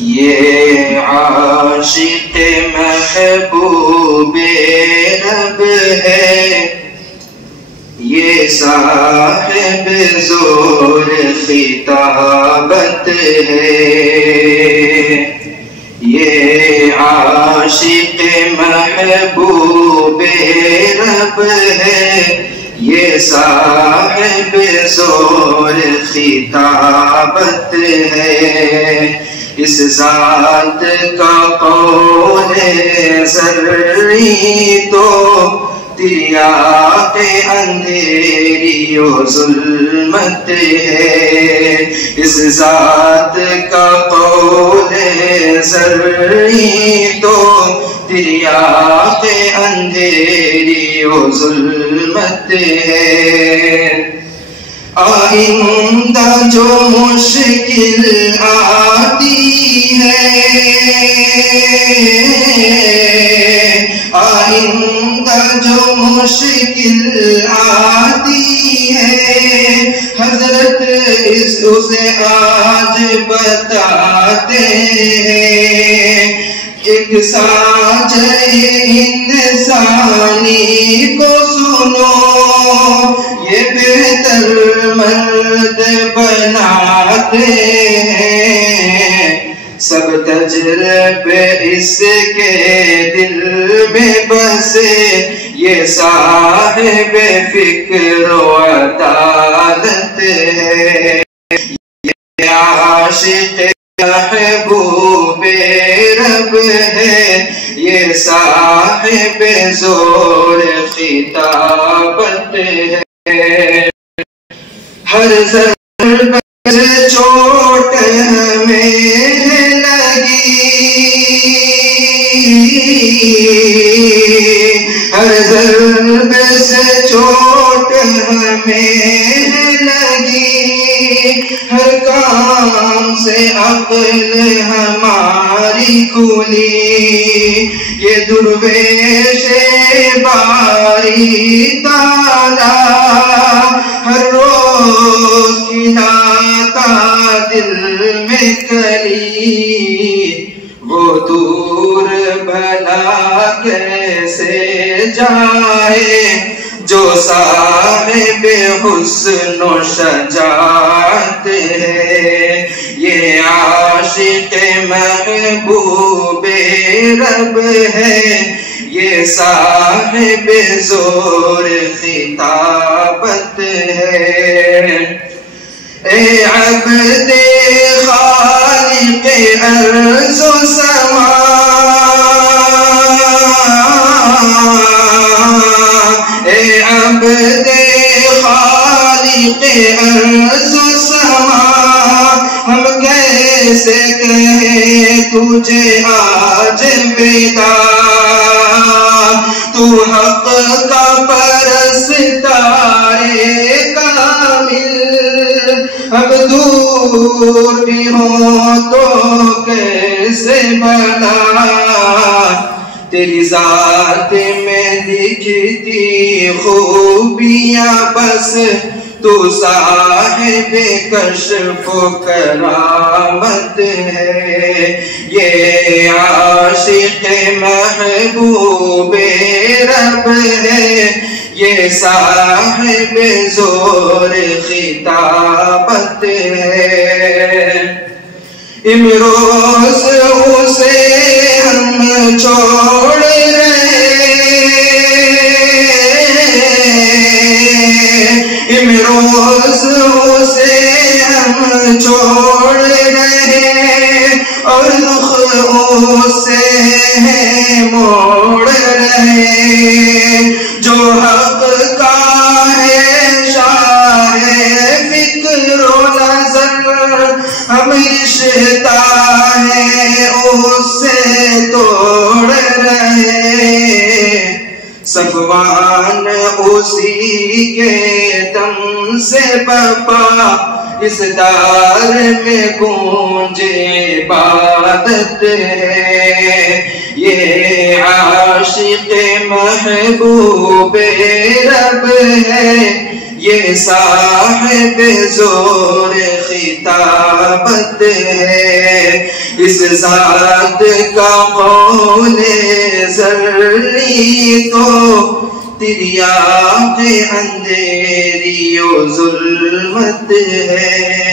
یہ عاشق محبوب رب ہے، یہ صاحب زور خطابت ہے، یہ عاشق محبوب رب ہے، یہ صاحب زور خطابت ہے، اس ذات کا قول زرعی تو تریاق اندھیری و ظلمت ہے، اس ذات کا قول زرعی تو تریاق اندھیری و ظلمت ہے، آئندہ جو مشکل آتی ہے، آئندہ جو مشکل آتی ہے، حضرت اسے آج بتاتے ہیں، ایک ساجر انسانی کو سنو، یہ بہتر مرد بناتے ہیں، سب تجربے اس کے دل میں بسے، یہ صاحب فکر و عدالت ہے، یہ عاشق محبوب رب ہے، یہ صاحب زور خطابت ہے، ہر ضربے سے چوٹ ہمیں لگی، ہر ضربے سے چوٹ ہمیں لگی، ہر کام سے عقل ہماری کھلی، یہ درویش باری تعالیٰ ہر روز کھلاتا دل میں کلی، وہ دور بھلا کیسے جائے جو صاحب حسن و شجاعت ہے، یہ عاشق محبوب رب ہے، یہ صاحب زور خطابت ہے، اے عبد خالق ارض و سما، اے عبد خالق ارض و سما، ہم کیسے کہیں تجھے آج بیدار، تو حق کا پرستار کامل، اب دور بھی ہو تو کیسے بنا، تیری ذات میں دکھتی خوبیاں بس، تو صاحب کشف و کرامت ہے، یہ عاشق محبوب رب ہے، یہ صاحب زور خطابت ہے، امروز اسے ہم چھوڑ رہے، امروز اسے ہم چھوڑ رہے، اور رخ اسے موڑ رہے، جو حق کا ہے شاہ فکر و نظر، ہم رشتہ ہے اس سے توڑ رہے، صفوان اسی کے دم سے بپا، اس دار میں گونج عبادت ہے، یہ عاشق محبوب رب ہے، یہ صاحب زور خطابت ہے، اس ذات کا قول زرعی تو تریاق اندھیری و ظلمت ہے۔